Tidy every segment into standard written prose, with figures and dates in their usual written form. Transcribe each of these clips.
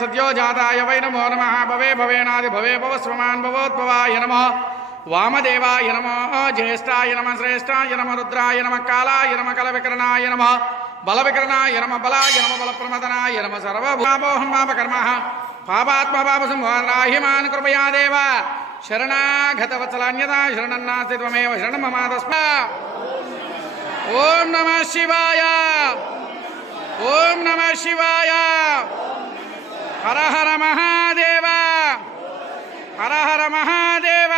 सद्यो जाताय वै नमो नमः भवे भवेनादि भवे भवस्वमान् भवोद्भवाय नमः वामदेवाय नमः ज्येष्ठाय नमः श्रेष्ठाय नमः रुद्राय नमः कालाय नमः कलविकरणाय नमः बलविकरणाय नमः बलाय नमः बलप्रमदनाय नमः सर्वभूतापोहं पापकर्मः पापात्मपापसंहाराहिमान् कृपया देव शरणागतवत्सलान्यथा शरणन्नास्ति त्वमेव शरणं मम तस्मै ओम नमः शिवाय ओम नमः शिवाय हर हर महादेव हर हर महादेव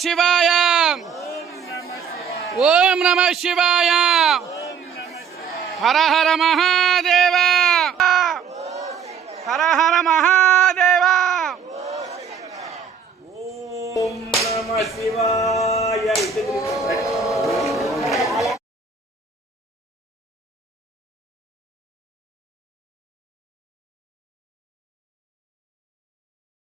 शिवाय ओम नमः शिवाय हर हर महादेव हर हर महादेव ओम नमः शिवाय।